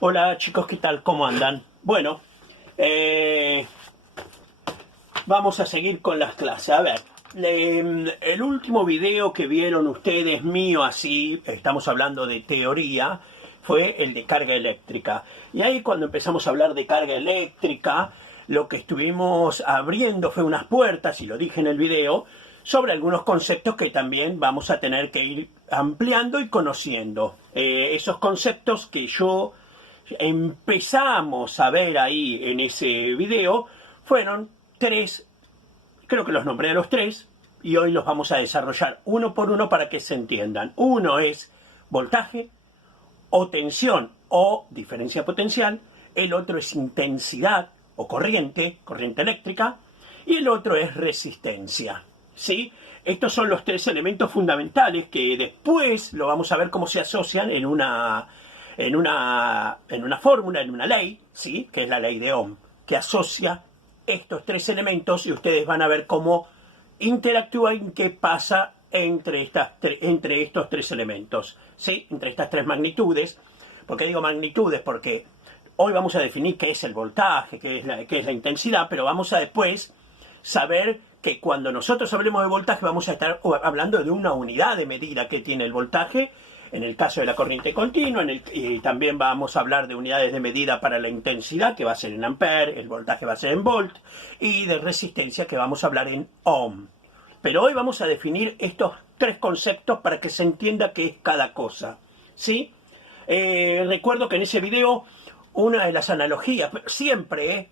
Hola chicos, ¿qué tal? ¿Cómo andan? Bueno, vamos a seguir con las clases. A ver, el último video que vieron ustedes mío así, estamos hablando de teoría, fue el de carga eléctrica. Y ahí cuando empezamos a hablar de carga eléctrica, lo que estuvimos abriendo fue unas puertas, y lo dije en el video, sobre algunos conceptos que también vamos a tener que ir ampliando y conociendo. Esos conceptos que yo empezamos a ver ahí en ese video fueron tres, creo que los nombré a los tres, y hoy los vamos a desarrollar uno por uno para que se entiendan. Uno es voltaje o tensión o diferencia potencial, el otro es intensidad o corriente eléctrica, y el otro es resistencia, ¿sí? Estos son los tres elementos fundamentales que después lo vamos a ver cómo se asocian en una fórmula, en una ley, ¿sí? Que es la ley de Ohm, que asocia estos tres elementos, y ustedes van a ver cómo interactúan, qué pasa entre estos tres elementos, ¿sí? Entre estas tres magnitudes. ¿Por qué digo magnitudes? Porque hoy vamos a definir qué es el voltaje, qué es la intensidad, pero vamos a después saber que cuando nosotros hablemos de voltaje vamos a estar hablando de una unidad de medida que tiene el voltaje, en el caso de la corriente continua, y también vamos a hablar de unidades de medida para la intensidad, que va a ser en ampere, el voltaje va a ser en volt, y de resistencia, que vamos a hablar en ohm. Pero hoy vamos a definir estos tres conceptos para que se entienda qué es cada cosa, ¿sí? Recuerdo que en ese video una de las analogías, siempre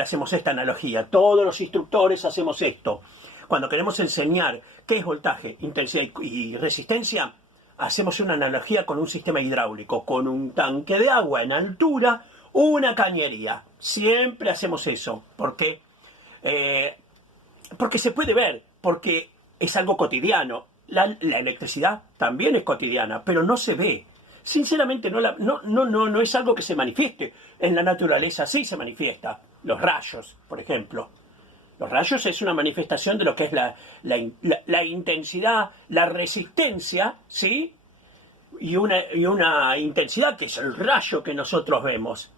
hacemos esta analogía, todos los instructores hacemos esto. Cuando queremos enseñar qué es voltaje, intensidad y resistencia, hacemos una analogía con un sistema hidráulico, con un tanque de agua en altura, una cañería. Siempre hacemos eso. ¿Por qué? Porque se puede ver, porque es algo cotidiano. La electricidad también es cotidiana, pero no se ve. Sinceramente no es algo que se manifieste. En la naturaleza sí se manifiesta. Los rayos, por ejemplo. Los rayos es una manifestación de lo que es la intensidad, la resistencia, ¿sí? Y una intensidad que es el rayo que nosotros vemos.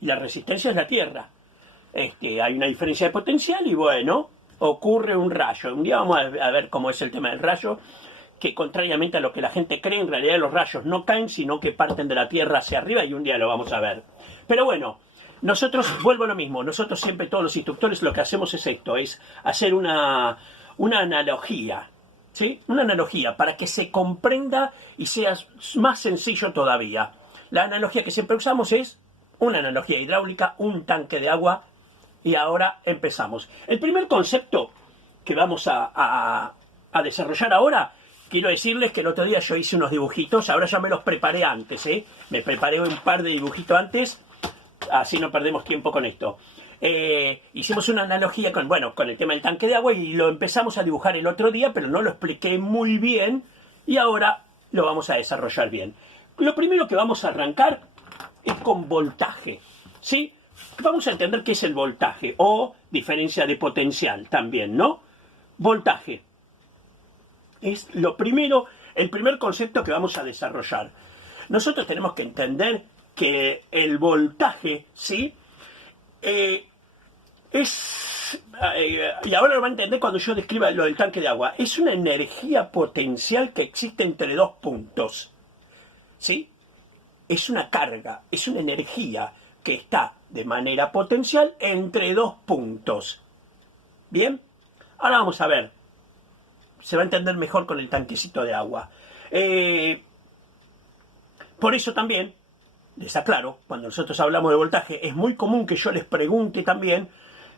Y la resistencia es la Tierra. Hay una diferencia de potencial y bueno, ocurre un rayo. Un día vamos a ver cómo es el tema del rayo, que contrariamente a lo que la gente cree, en realidad los rayos no caen, sino que parten de la Tierra hacia arriba, y un día lo vamos a ver. Pero bueno, nosotros, vuelvo a lo mismo, nosotros siempre, todos los instructores, lo que hacemos es esto, es hacer una analogía, ¿sí? Una analogía para que se comprenda y sea más sencillo todavía. La analogía que siempre usamos es una analogía hidráulica, un tanque de agua, y ahora empezamos. El primer concepto que vamos a desarrollar ahora, quiero decirles que el otro día yo hice unos dibujitos, ahora ya me los preparé antes, me preparé un par de dibujitos antes, así no perdemos tiempo con esto. Hicimos una analogía con el tema del tanque de agua, y lo empezamos a dibujar el otro día, pero no lo expliqué muy bien, y ahora lo vamos a desarrollar bien. Lo primero que vamos a arrancar es con voltaje, ¿sí? Vamos a entender qué es el voltaje, o diferencia de potencial también, ¿no? Voltaje es lo primero, el primer concepto que vamos a desarrollar. Nosotros tenemos que entender que el voltaje, ¿sí? Y ahora lo va a entender cuando yo describa lo del tanque de agua, es una energía potencial que existe entre dos puntos, ¿sí? Es una carga, es una energía que está de manera potencial entre dos puntos. ¿Bien? Ahora vamos a ver. Se va a entender mejor con el tanquecito de agua. Por eso también, les aclaro, cuando nosotros hablamos de voltaje, es muy común que yo les pregunte también,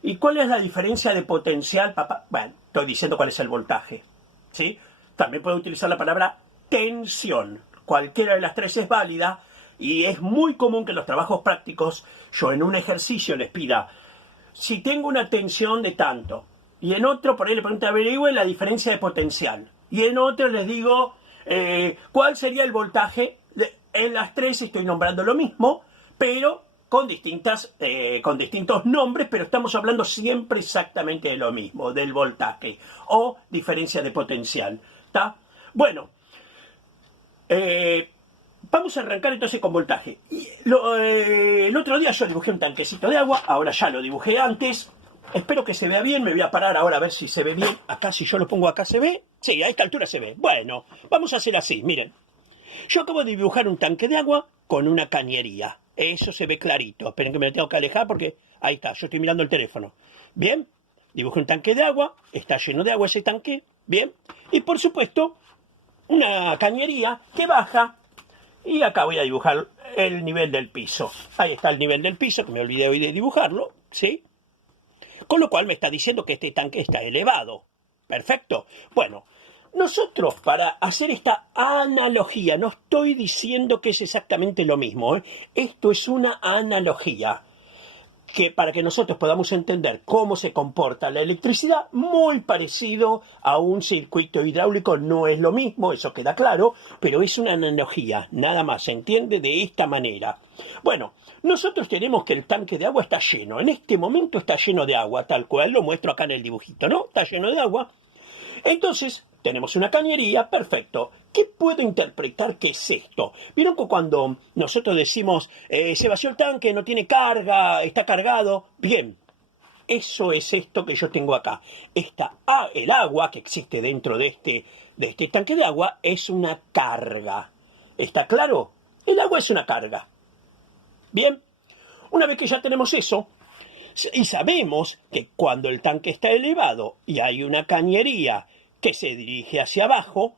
¿y cuál es la diferencia de potencial? Bueno, estoy diciendo cuál es el voltaje, ¿sí? También puedo utilizar la palabra tensión. Cualquiera de las tres es válida, y es muy común que en los trabajos prácticos yo en un ejercicio les pida, si tengo una tensión de tanto, y en otro por ahí le pregunto, averigüe la diferencia de potencial, y en otro les digo, ¿cuál sería el voltaje? En las tres estoy nombrando lo mismo, pero con distintos nombres, pero estamos hablando siempre exactamente de lo mismo, del voltaje o diferencia de potencial. ¿Está? Bueno, Vamos a arrancar entonces con voltaje. El otro día yo dibujé un tanquecito de agua, ahora ya lo dibujé antes. Espero que se vea bien, me voy a parar ahora a ver si se ve bien. Acá, si yo lo pongo acá, ¿se ve? Sí, a esta altura se ve. Bueno, vamos a hacer así, miren. Yo acabo de dibujar un tanque de agua con una cañería. Eso se ve clarito. Esperen que me lo tengo que alejar porque ahí está, yo estoy mirando el teléfono. Bien, dibujé un tanque de agua, está lleno de agua ese tanque, bien. Y por supuesto, una cañería que baja. Y acá voy a dibujar el nivel del piso. Ahí está el nivel del piso, que me olvidé hoy de dibujarlo, ¿sí? Con lo cual me está diciendo que este tanque está elevado. Perfecto. Bueno, nosotros para hacer esta analogía, no estoy diciendo que es exactamente lo mismo, ¿eh? Esto es una analogía que para que nosotros podamos entender cómo se comporta la electricidad, muy parecido a un circuito hidráulico, no es lo mismo, eso queda claro, pero es una analogía, nada más, se entiende de esta manera. Bueno, nosotros tenemos que el tanque de agua está lleno, en este momento está lleno de agua, tal cual lo muestro acá en el dibujito, ¿no? Está lleno de agua. Entonces, tenemos una cañería, perfecto. ¿Qué puedo interpretar que es esto? ¿Vieron que cuando nosotros decimos, se vació el tanque, no tiene carga, está cargado? Bien, eso es esto que yo tengo acá. El agua que existe dentro de este tanque de agua es una carga. ¿Está claro? El agua es una carga. Bien, una vez que ya tenemos eso, y sabemos que cuando el tanque está elevado y hay una cañería que se dirige hacia abajo,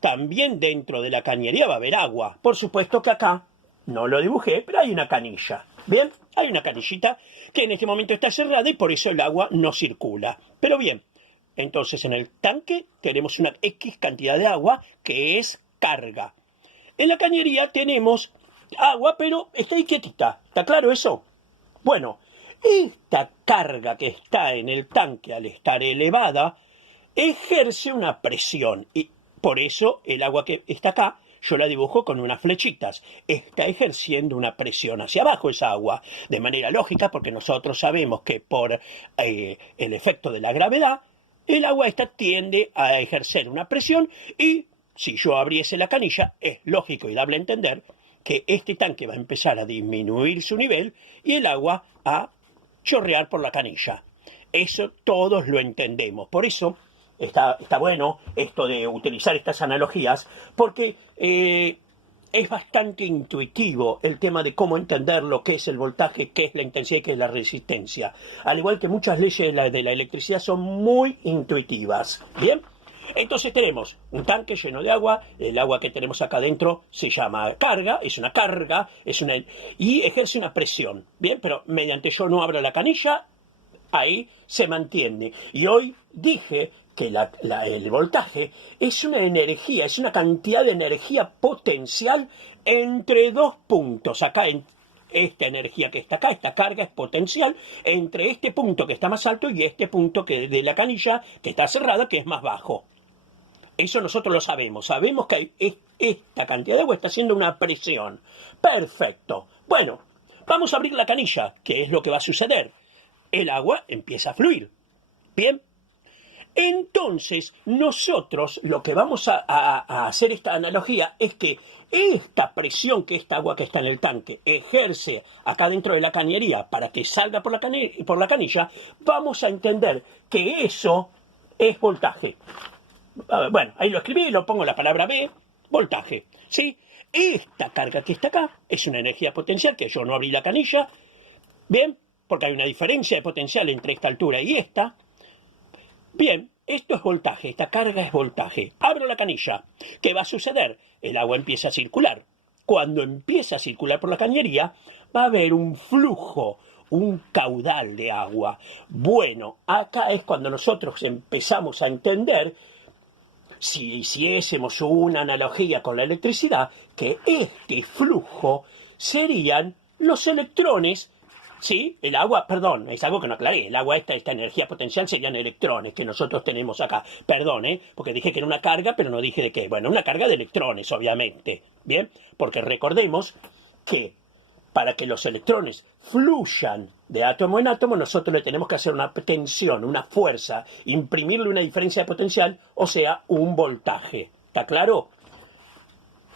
también dentro de la cañería va a haber agua. Por supuesto que acá no lo dibujé, pero hay una canilla. Bien, hay una canillita que en este momento está cerrada y por eso el agua no circula. Pero bien, entonces en el tanque tenemos una X cantidad de agua que es carga. En la cañería tenemos agua, pero está ahí quietita. ¿Está claro eso? Bueno, esta carga que está en el tanque al estar elevada ejerce una presión y por eso el agua que está acá yo la dibujo con unas flechitas. Está ejerciendo una presión hacia abajo esa agua, de manera lógica porque nosotros sabemos que por el efecto de la gravedad el agua esta tiende a ejercer una presión y si yo abriese la canilla es lógico y dable a entender que este tanque va a empezar a disminuir su nivel y el agua a chorrear por la canilla. Eso todos lo entendemos. Por eso está bueno esto de utilizar estas analogías, porque es bastante intuitivo el tema de cómo entender lo que es el voltaje, qué es la intensidad y qué es la resistencia. Al igual que muchas leyes de la electricidad son muy intuitivas. ¿Bien? Entonces tenemos un tanque lleno de agua, el agua que tenemos acá adentro se llama carga, es una carga, y ejerce una presión, ¿bien? Pero mediante yo no abro la canilla, ahí se mantiene. Y hoy dije que el voltaje es una energía, es una cantidad de energía potencial entre dos puntos. Acá esta energía que está acá, esta carga es potencial entre este punto que está más alto y este punto de la canilla que está cerrada que es más bajo. Eso nosotros lo sabemos. Sabemos que esta cantidad de agua está haciendo una presión. Perfecto. Bueno, vamos a abrir la canilla. ¿Qué es lo que va a suceder? El agua empieza a fluir. Bien. Entonces, nosotros lo que vamos a hacer esta analogía es que esta presión que esta agua que está en el tanque ejerce acá dentro de la cañería para que salga por la canilla, vamos a entender que eso es voltaje. Bueno, ahí lo escribí, lo pongo la palabra B, voltaje, ¿sí? Esta carga que está acá es una energía potencial que yo no abrí la canilla, ¿bien? Porque hay una diferencia de potencial entre esta altura y esta. Bien, esto es voltaje, esta carga es voltaje. Abro la canilla. ¿Qué va a suceder? El agua empieza a circular. Cuando empieza a circular por la cañería, va a haber un flujo, un caudal de agua. Bueno, acá es cuando nosotros empezamos a entender, si hiciésemos una analogía con la electricidad, que este flujo serían los electrones. Sí, el agua, perdón, es algo que no aclaré. El agua, esta energía potencial serían electrones que nosotros tenemos acá. Perdón, porque dije que era una carga, pero no dije de qué. Bueno, una carga de electrones, obviamente. Bien, porque recordemos que para que los electrones fluyan de átomo en átomo, nosotros le tenemos que hacer una tensión, una fuerza, imprimirle una diferencia de potencial, o sea, un voltaje. ¿Está claro?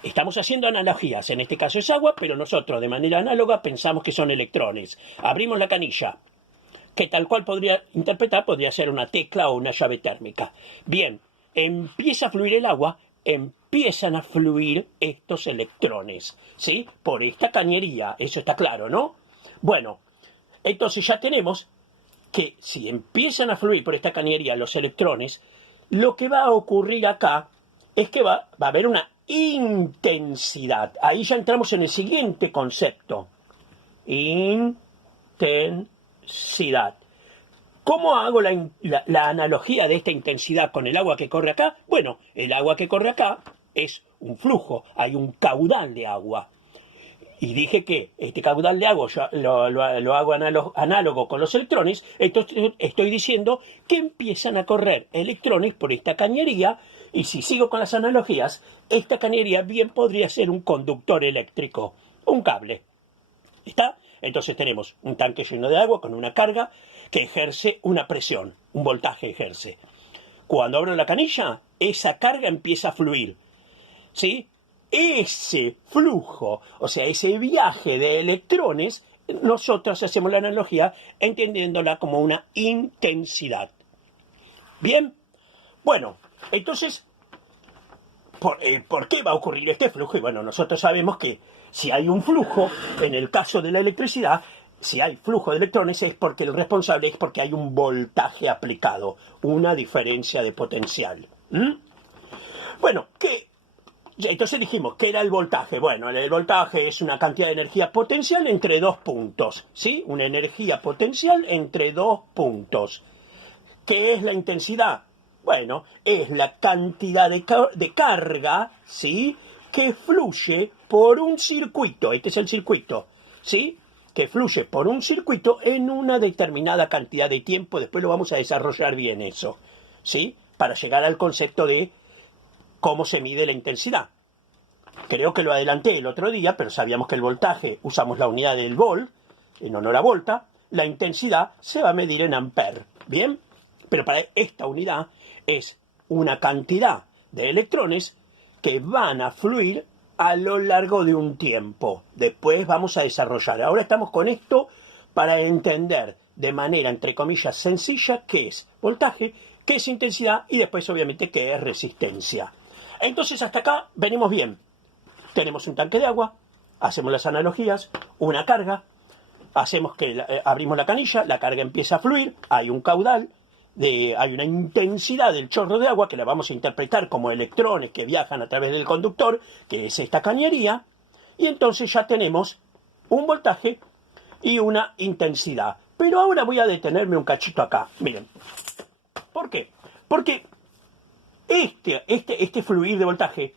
Estamos haciendo analogías, en este caso es agua, pero nosotros de manera análoga pensamos que son electrones. Abrimos la canilla, que tal cual podría interpretar, podría ser una tecla o una llave térmica. Bien, empieza a fluir el agua, empiezan a fluir estos electrones, ¿sí? Por esta cañería, eso está claro, ¿no? Bueno, entonces ya tenemos que si empiezan a fluir por esta cañería los electrones, lo que va a ocurrir acá es que va a haber una intensidad. Ahí ya entramos en el siguiente concepto. Intensidad. ¿Cómo hago la analogía de esta intensidad con el agua que corre acá? Bueno, el agua que corre acá es un flujo, hay un caudal de agua. Y dije que este caudal de agua yo lo hago análogo con los electrones, entonces estoy diciendo que empiezan a correr electrones por esta cañería, y si sigo con las analogías, esta cañería bien podría ser un conductor eléctrico, un cable. ¿Está? Entonces tenemos un tanque lleno de agua con una carga que ejerce una presión, un voltaje ejerce. Cuando abro la canilla, esa carga empieza a fluir, ¿sí? Ese flujo, o sea, ese viaje de electrones, nosotros hacemos la analogía entendiéndola como una intensidad. ¿Bien? Bueno, entonces, ¿por qué va a ocurrir este flujo? Y bueno, nosotros sabemos que si hay un flujo, en el caso de la electricidad, si hay flujo de electrones es porque el responsable es porque hay un voltaje aplicado, una diferencia de potencial. Bueno, entonces dijimos, ¿qué era el voltaje? Bueno, el voltaje es una cantidad de energía potencial entre dos puntos, ¿sí? Una energía potencial entre dos puntos. ¿Qué es la intensidad? Bueno, es la cantidad de carga, ¿sí?, que fluye por un circuito. Este es el circuito, ¿sí?, que fluye por un circuito en una determinada cantidad de tiempo. Después lo vamos a desarrollar bien eso, ¿sí?, para llegar al concepto de cómo se mide la intensidad. Creo que lo adelanté el otro día, pero sabíamos que el voltaje, usamos la unidad del volt, en honor a volta. La intensidad se va a medir en amper, ¿bien? Pero para esta unidad es una cantidad de electrones que van a fluir a lo largo de un tiempo. Después vamos a desarrollar. Ahora estamos con esto para entender de manera, entre comillas, sencilla, qué es voltaje, qué es intensidad y después, obviamente, qué es resistencia. Entonces, hasta acá venimos bien. Tenemos un tanque de agua, hacemos las analogías, una carga, abrimos la canilla, la carga empieza a fluir, hay un caudal, hay una intensidad del chorro de agua que la vamos a interpretar como electrones que viajan a través del conductor, que es esta cañería, y entonces ya tenemos un voltaje y una intensidad. Pero ahora voy a detenerme un cachito acá. Miren, ¿por qué? Porque este fluir de voltaje,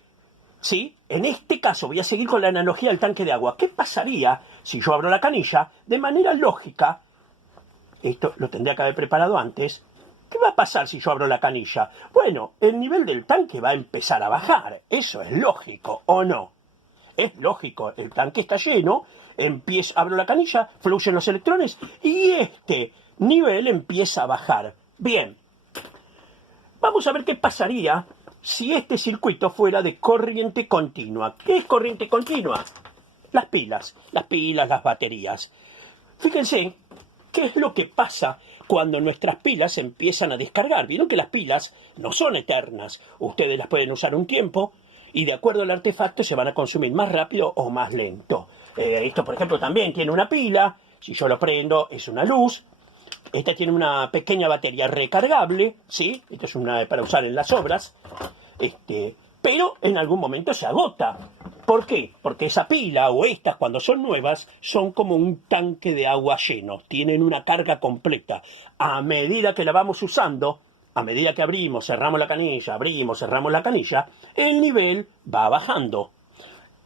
¿sí? En este caso voy a seguir con la analogía del tanque de agua. ¿Qué pasaría si yo abro la canilla? De manera lógica, esto lo tendría que haber preparado antes. ¿Qué va a pasar si yo abro la canilla? Bueno, el nivel del tanque va a empezar a bajar. Eso es lógico, ¿o no? Es lógico, el tanque está lleno, abro la canilla, fluyen los electrones y este nivel empieza a bajar. Bien, vamos a ver qué pasaría si este circuito fuera de corriente continua. ¿Qué es corriente continua? Las pilas, las baterías. Fíjense, ¿qué es lo que pasa cuando nuestras pilas empiezan a descargar? Vieron que las pilas no son eternas. Ustedes las pueden usar un tiempo y de acuerdo al artefacto se van a consumir más rápido o más lento. Esto, por ejemplo, también tiene una pila. Si yo lo prendo, es una luz. Esta tiene una pequeña batería recargable, ¿sí? Esto es una para usar en las obras. Pero en algún momento se agota. ¿Por qué? Porque esa pila o estas, cuando son nuevas, son como un tanque de agua lleno. Tienen una carga completa. A medida que la vamos usando, a medida que abrimos, cerramos la canilla, abrimos, cerramos la canilla, el nivel va bajando.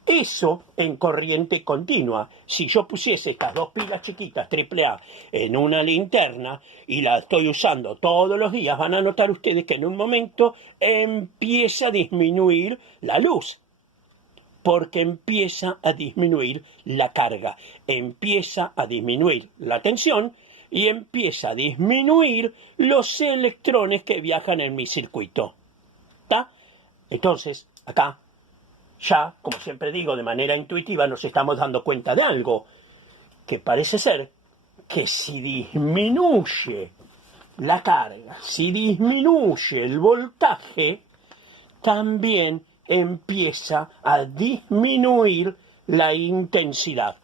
Eso en corriente continua. Si yo pusiese estas dos pilas chiquitas AAA en una linterna y la estoy usando todos los días, van a notar ustedes que en un momento empieza a disminuir la luz. Porque empieza a disminuir la carga, empieza a disminuir la tensión y empieza a disminuir los electrones que viajan en mi circuito. ¿Está? Entonces, acá ya, como siempre digo, de manera intuitiva nos estamos dando cuenta de algo, que parece ser que si disminuye la carga, si disminuye el voltaje, también empieza a disminuir la intensidad.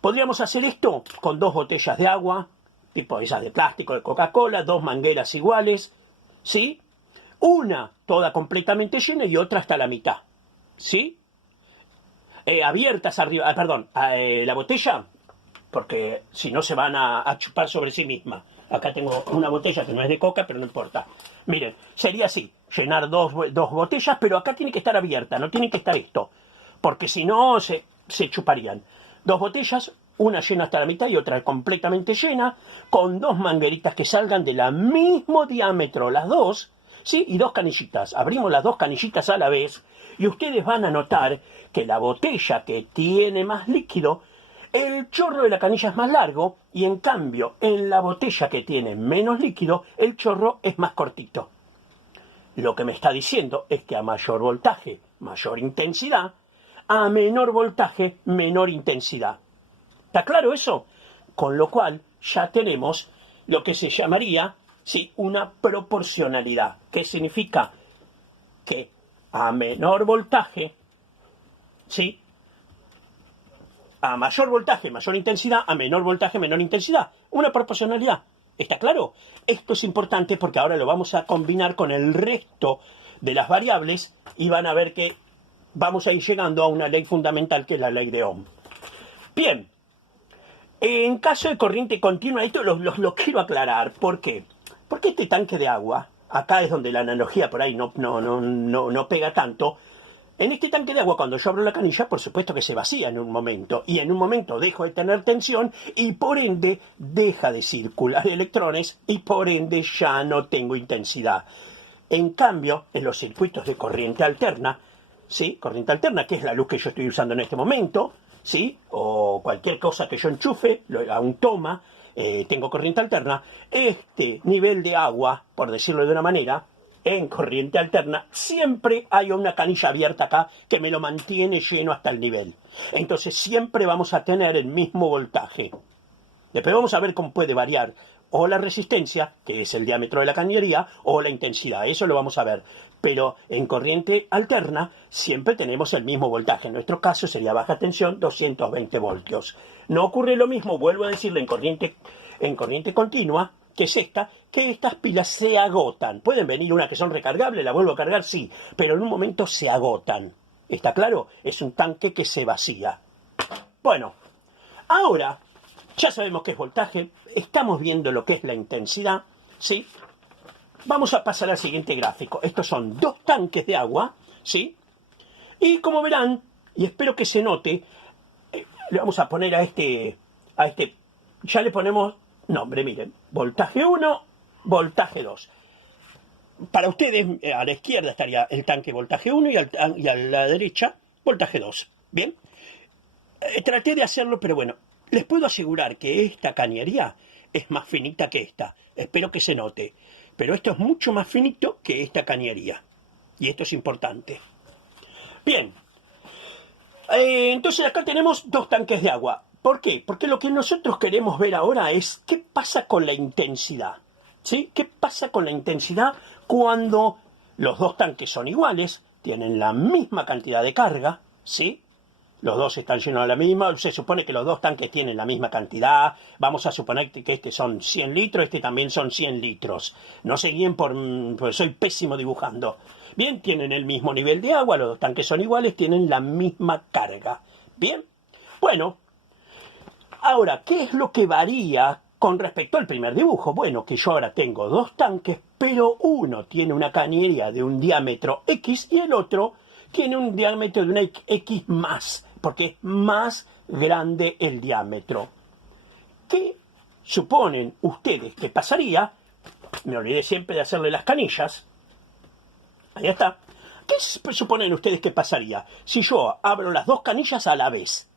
Podríamos hacer esto con 2 botellas de agua, tipo esas de plástico de Coca-Cola, 2 mangueras iguales, ¿sí? Una toda completamente llena y otra hasta la mitad, ¿sí? Abiertas arriba, la botella, porque si no se van a chupar sobre sí misma. Acá tengo una botella que no es de coca, pero no importa. Miren, sería así, llenar dos botellas, pero acá tiene que estar abierta, no tiene que estar esto, porque si no se chuparían. 2 botellas, una llena hasta la mitad y otra completamente llena, con 2 mangueritas que salgan del mismo diámetro, las dos, ¿sí? Y 2 canillitas. Abrimos las 2 canillitas a la vez y ustedes van a notar que la botella que tiene más líquido, el chorro de la canilla es más largo y en cambio en la botella que tiene menos líquido, el chorro es más cortito. Lo que me está diciendo es que a mayor voltaje, mayor intensidad, a menor voltaje, menor intensidad. ¿Está claro eso? Con lo cual ya tenemos lo que se llamaría, sí, una proporcionalidad. ¿Qué significa? Que a menor voltaje, ¿sí? A mayor voltaje, mayor intensidad, a menor voltaje, menor intensidad. Una proporcionalidad. ¿Está claro? Esto es importante porque ahora lo vamos a combinar con el resto de las variables y van a ver que vamos a ir llegando a una ley fundamental que es la ley de Ohm. Bien, en caso de corriente continua, esto lo quiero aclarar. ¿Por qué? Porque este tanque de agua, acá es donde la analogía por ahí no pega tanto. En este tanque de agua, cuando yo abro la canilla, por supuesto que se vacía en un momento. Y en un momento dejo de tener tensión y por ende deja de circular electrones y por ende ya no tengo intensidad. En cambio, en los circuitos de corriente alterna, ¿sí? Corriente alterna, que es la luz que yo estoy usando en este momento, ¿sí? O cualquier cosa que yo enchufe, a un toma, tengo corriente alterna. Este nivel de agua, por decirlo de una manera, en corriente alterna, siempre hay una canilla abierta acá que me lo mantiene lleno hasta el nivel. Entonces siempre vamos a tener el mismo voltaje. Después vamos a ver cómo puede variar o la resistencia, que es el diámetro de la cañería, o la intensidad. Eso lo vamos a ver. Pero en corriente alterna siempre tenemos el mismo voltaje. En nuestro caso sería baja tensión, 220 voltios. No ocurre lo mismo, vuelvo a decirle, en corriente continua, que es esta, que estas pilas se agotan. Pueden venir unas que son recargables, la vuelvo a cargar, sí, pero en un momento se agotan. ¿Está claro? Es un tanque que se vacía. Bueno, ahora ya sabemos qué es voltaje, estamos viendo lo que es la intensidad, ¿sí? Vamos a pasar al siguiente gráfico. Estos son 2 tanques de agua, ¿sí? Y como verán, y espero que se note, le vamos a poner a este, ya le ponemos nombre, miren, voltaje 1, voltaje 2. Para ustedes, a la izquierda estaría el tanque voltaje 1 y a la derecha, voltaje 2. ¿Bien? Traté de hacerlo, pero bueno, les puedo asegurar que esta cañería es más finita que esta. Espero que se note. Pero esto es mucho más finito que esta cañería. Y esto es importante. Bien. Entonces acá tenemos 2 tanques de agua. ¿Por qué? Porque lo que nosotros queremos ver ahora es qué pasa con la intensidad. ¿Sí? ¿Qué pasa con la intensidad cuando los 2 tanques son iguales, tienen la misma cantidad de carga, ¿sí? Los 2 están llenos de la misma, se supone que los 2 tanques tienen la misma cantidad, vamos a suponer que este son 100 litros, este también son 100 litros. No se guíen porque soy pésimo dibujando. Bien, tienen el mismo nivel de agua, los 2 tanques son iguales, tienen la misma carga. Bien, bueno, ahora, ¿qué es lo que varía con respecto al primer dibujo? Bueno, que yo ahora tengo 2 tanques, pero uno tiene una cañería de un diámetro X y el otro tiene un diámetro de una X más, porque es más grande el diámetro. ¿Qué suponen ustedes que pasaría? Me olvidé siempre de hacerle las canillas. Ahí está. ¿Qué suponen ustedes que pasaría si yo abro las 2 canillas a la vez?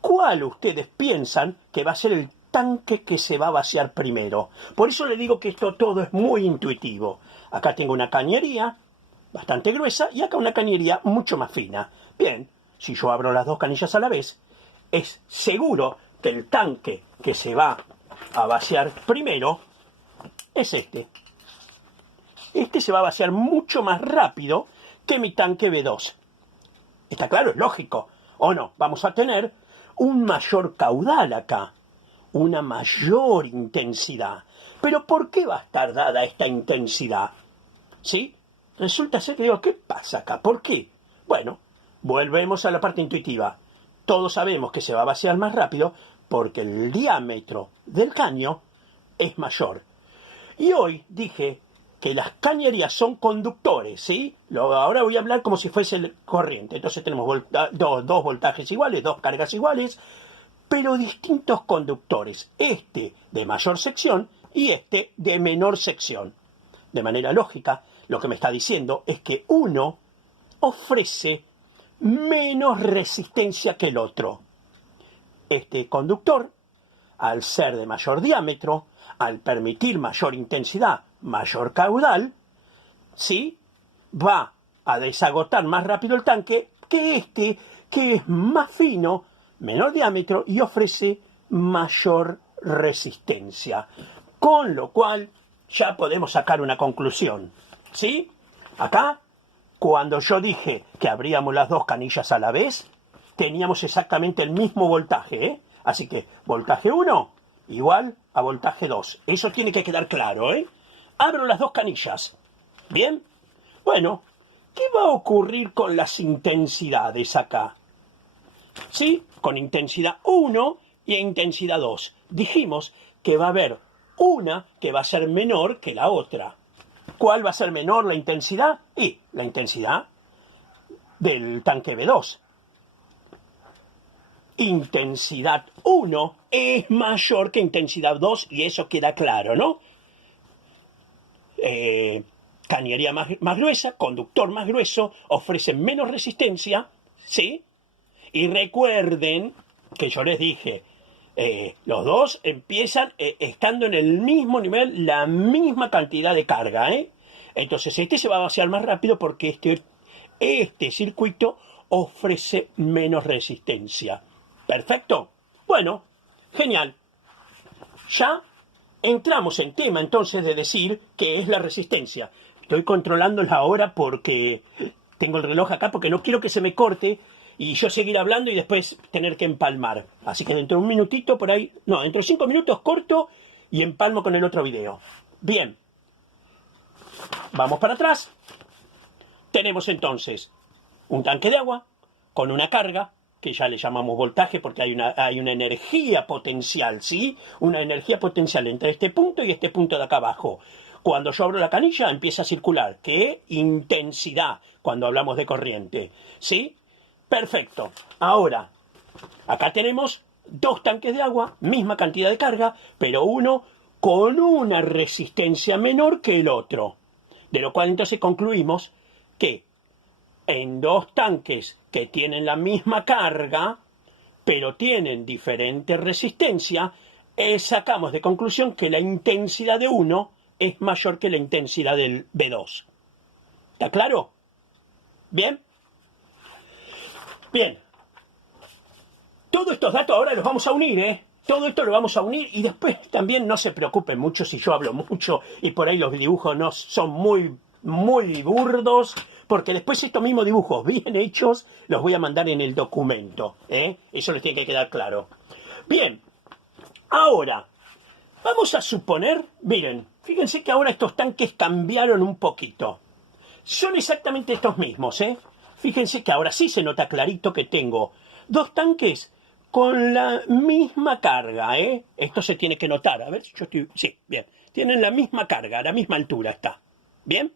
¿Cuál ustedes piensan que va a ser el tanque que se va a vaciar primero? Por eso le digo que esto todo es muy intuitivo. Acá tengo una cañería, bastante gruesa, y acá una cañería mucho más fina. Bien, si yo abro las dos canillas a la vez, es seguro que el tanque que se va a vaciar primero es este. Este se va a vaciar mucho más rápido que mi tanque B2. Está claro, es lógico. ¿O no? Vamos a tener un mayor caudal acá, una mayor intensidad. Pero ¿por qué va a estar dada esta intensidad? ¿Sí? Resulta ser que digo, ¿qué pasa acá? ¿Por qué? Bueno, volvemos a la parte intuitiva. Todos sabemos que se va a vaciar más rápido porque el diámetro del caño es mayor. Y hoy dije que las cañerías son conductores, ¿sí? Ahora voy a hablar como si fuese el corriente. Entonces tenemos dos voltajes iguales, dos cargas iguales, pero distintos conductores. Este de mayor sección y este de menor sección. De manera lógica, lo que me está diciendo es que uno ofrece menos resistencia que el otro. Este conductor, al ser de mayor diámetro, al permitir mayor intensidad, mayor caudal, ¿sí?, va a desagotar más rápido el tanque que este, que es más fino, menor diámetro y ofrece mayor resistencia. Con lo cual ya podemos sacar una conclusión, ¿sí? Acá, cuando yo dije que abríamos las dos canillas a la vez, teníamos exactamente el mismo voltaje, ¿eh? Así que voltaje 1 igual a voltaje 2. Eso tiene que quedar claro, ¿eh? Abro las dos canillas. ¿Bien? Bueno, ¿qué va a ocurrir con las intensidades acá? ¿Sí? Con intensidad 1 y intensidad 2. Dijimos que va a haber una que va a ser menor que la otra. ¿Cuál va a ser menor la intensidad? Y la intensidad del tanque B2. Intensidad 1 es mayor que intensidad 2 y eso queda claro, ¿no? Cañería más gruesa, conductor más grueso, ofrece menos resistencia, ¿sí? Y recuerden que yo les dije, los dos empiezan estando en el mismo nivel, la misma cantidad de carga, ¿eh? Entonces este se va a vaciar más rápido porque este circuito ofrece menos resistencia. ¿Perfecto? Bueno, genial. Ya entramos en tema entonces de decir qué es la resistencia. Estoy controlando la hora porque tengo el reloj acá porque no quiero que se me corte y yo seguir hablando y después tener que empalmar. Así que dentro de un minutito por ahí, no, dentro de 5 minutos corto y empalmo con el otro video. Bien, vamos para atrás. Tenemos entonces un tanque de agua con una carga, que ya le llamamos voltaje porque hay una energía potencial, ¿sí? Una energía potencial entre este punto y este punto de acá abajo. Cuando yo abro la canilla empieza a circular. ¿Qué? Intensidad, cuando hablamos de corriente, ¿sí? Perfecto. Ahora, acá tenemos dos tanques de agua, misma cantidad de carga, pero uno con una resistencia menor que el otro. De lo cual entonces concluimos que en dos tanques que tienen la misma carga, pero tienen diferente resistencia, sacamos de conclusión que la intensidad de uno es mayor que la intensidad del B2. ¿Está claro? ¿Bien? Bien. Todos estos datos ahora los vamos a unir, ¿eh? Todo esto lo vamos a unir y después también no se preocupen mucho si yo hablo mucho y por ahí los dibujos no son muy burdos, porque después estos mismos dibujos bien hechos los voy a mandar en el documento, ¿eh? Eso les tiene que quedar claro. Bien, ahora, vamos a suponer, miren, fíjense que ahora estos tanques cambiaron un poquito. Son exactamente estos mismos, ¿eh? Fíjense que ahora sí se nota clarito que tengo dos tanques con la misma carga, ¿eh? Esto se tiene que notar, a ver si yo estoy... Sí, bien, tienen la misma carga, a la misma altura está, ¿bien?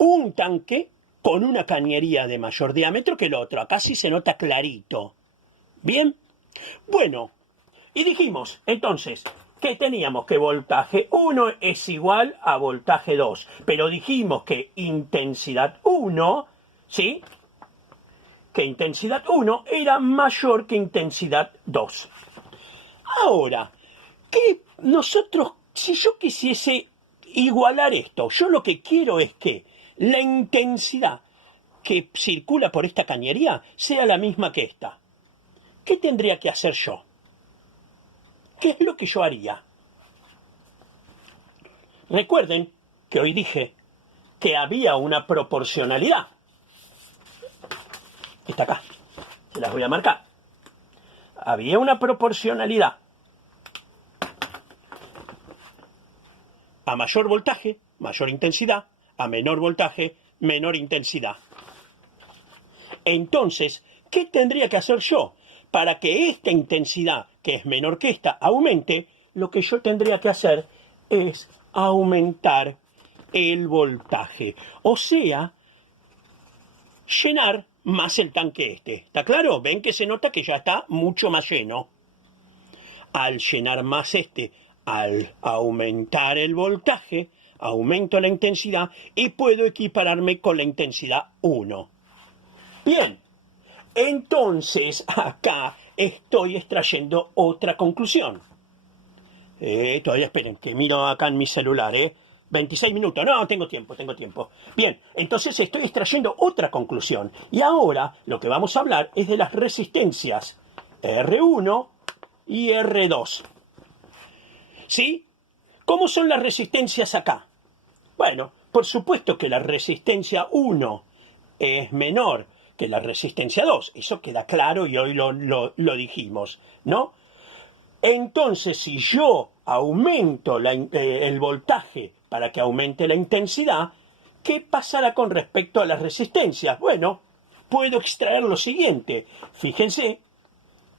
Un tanque con una cañería de mayor diámetro que el otro. Acá sí se nota clarito. ¿Bien? Bueno, y dijimos, entonces, que teníamos que voltaje 1 es igual a voltaje 2. Pero dijimos que intensidad 1, ¿sí? Que intensidad 1 era mayor que intensidad 2. Ahora, que nosotros, si yo quisiese igualar esto, yo lo que quiero es que la intensidad que circula por esta cañería sea la misma que esta. ¿Qué tendría que hacer yo? ¿Qué es lo que yo haría? Recuerden que hoy dije que había una proporcionalidad. Está acá. Se las voy a marcar. Había una proporcionalidad. A mayor voltaje, mayor intensidad. A menor voltaje, menor intensidad. Entonces, ¿qué tendría que hacer yo? Para que esta intensidad, que es menor que esta, aumente, lo que yo tendría que hacer es aumentar el voltaje. O sea, llenar más el tanque este. ¿Está claro? Ven que se nota que ya está mucho más lleno. Al llenar más este, al aumentar el voltaje, aumento la intensidad y puedo equipararme con la intensidad 1. Bien, entonces acá estoy extrayendo otra conclusión. Todavía esperen, que miro acá en mi celular, 26 minutos, no, tengo tiempo. Bien, entonces estoy extrayendo otra conclusión. Y ahora lo que vamos a hablar es de las resistencias R1 y R2. ¿Sí? ¿Cómo son las resistencias acá? Bueno, por supuesto que la resistencia 1 es menor que la resistencia 2. Eso queda claro y hoy lo dijimos, ¿no? Entonces, si yo aumento el voltaje para que aumente la intensidad, ¿qué pasará con respecto a las resistencias? Bueno, puedo extraer lo siguiente. Fíjense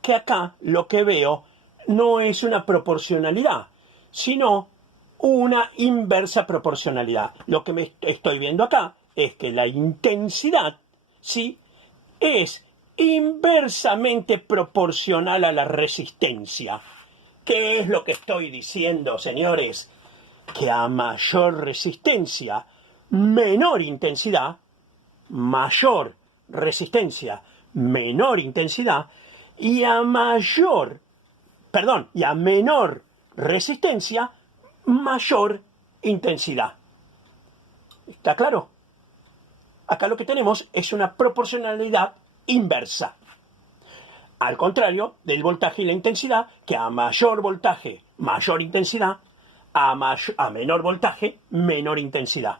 que acá lo que veo no es una proporcionalidad, sino una inversa proporcionalidad. Lo que me estoy viendo acá es que la intensidad, ¿sí?, es inversamente proporcional a la resistencia. ¿Qué es lo que estoy diciendo, señores? Que a mayor resistencia, menor intensidad, mayor resistencia, menor intensidad, y a menor resistencia, mayor intensidad. ¿Está claro? Acá lo que tenemos es una proporcionalidad inversa. Al contrario del voltaje y la intensidad, que a mayor voltaje, mayor intensidad, a menor voltaje, menor intensidad.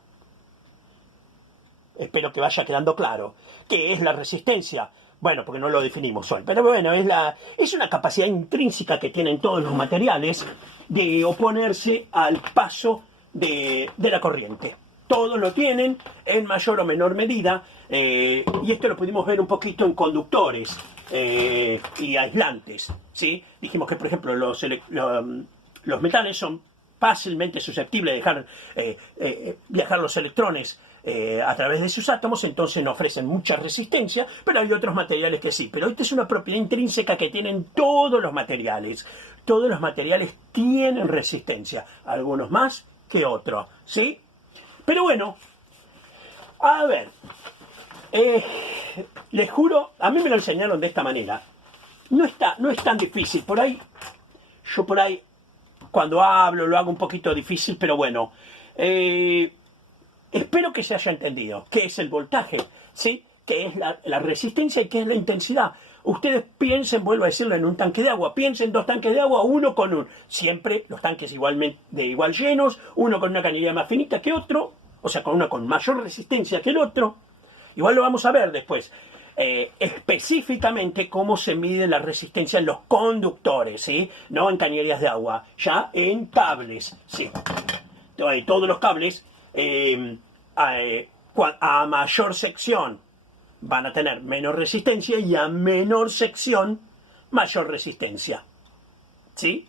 Espero que vaya quedando claro. ¿Qué es la resistencia? Bueno, porque no lo definimos hoy. Pero bueno, es una capacidad intrínseca que tienen todos los materiales de oponerse al paso de la corriente. Todos lo tienen en mayor o menor medida, y esto lo pudimos ver un poquito en conductores y aislantes, ¿sí? Dijimos que, por ejemplo, los metales son fácilmente susceptibles de dejar viajar los electrones a través de sus átomos, entonces no ofrecen mucha resistencia, pero hay otros materiales que sí. Pero esta es una propiedad intrínseca que tienen todos los materiales. Todos los materiales tienen resistencia, algunos más que otros, ¿sí? Pero bueno, a ver, les juro, a mí me lo enseñaron de esta manera. No es tan difícil. Yo cuando hablo, lo hago un poquito difícil, pero bueno. Espero que se haya entendido qué es el voltaje, ¿sí? Qué es la resistencia y qué es la intensidad. Ustedes piensen, vuelvo a decirlo, en un tanque de agua. Piensen 2 tanques de agua, uno con un... Siempre los tanques igual llenos, uno con una cañería más finita que otro, o sea, con uno con mayor resistencia que el otro. Igual lo vamos a ver después. Específicamente cómo se mide la resistencia en los conductores, ¿sí? No en cañerías de agua, ya en cables, ¿sí? Todos los cables, a mayor sección van a tener menos resistencia y a menor sección mayor resistencia, ¿sí?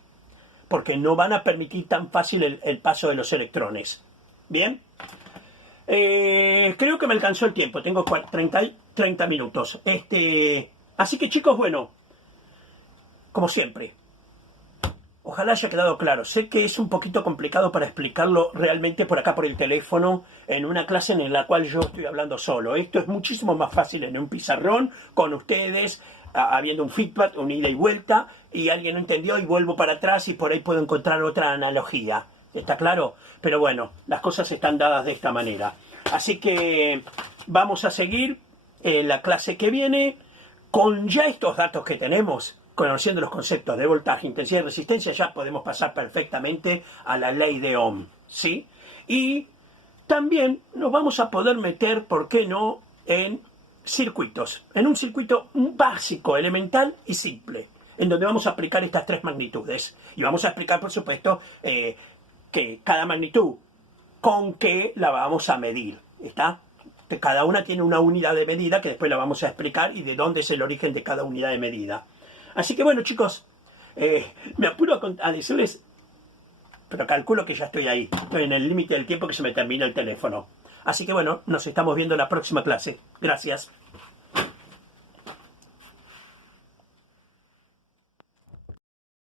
Porque no van a permitir tan fácil el paso de los electrones. ¿Bien? Creo que me alcanzó el tiempo, tengo 30 minutos. Así que, chicos, bueno, como siempre, ojalá haya quedado claro. Sé que es un poquito complicado para explicarlo realmente por acá por el teléfono, en una clase en la cual yo estoy hablando solo. Esto es muchísimo más fácil en un pizarrón, con ustedes, habiendo un feedback, un ida y vuelta, y alguien no entendió y vuelvo para atrás y por ahí puedo encontrar otra analogía. ¿Está claro? Pero bueno, las cosas están dadas de esta manera. Así que vamos a seguir en la clase que viene con ya estos datos que tenemos, conociendo los conceptos de voltaje, intensidad y resistencia, ya podemos pasar perfectamente a la ley de Ohm, ¿sí? Y también nos vamos a poder meter, ¿por qué no?, en circuitos, en un circuito básico, elemental y simple, en donde vamos a aplicar estas tres magnitudes. Y vamos a explicar, por supuesto, que cada magnitud, con qué la vamos a medir, ¿está? Que cada una tiene una unidad de medida que después la vamos a explicar y de dónde es el origen de cada unidad de medida. Así que bueno, chicos, me apuro a decirles, pero calculo que ya estoy ahí, estoy en el límite del tiempo que se me termina el teléfono. Así que bueno, nos estamos viendo en la próxima clase. Gracias.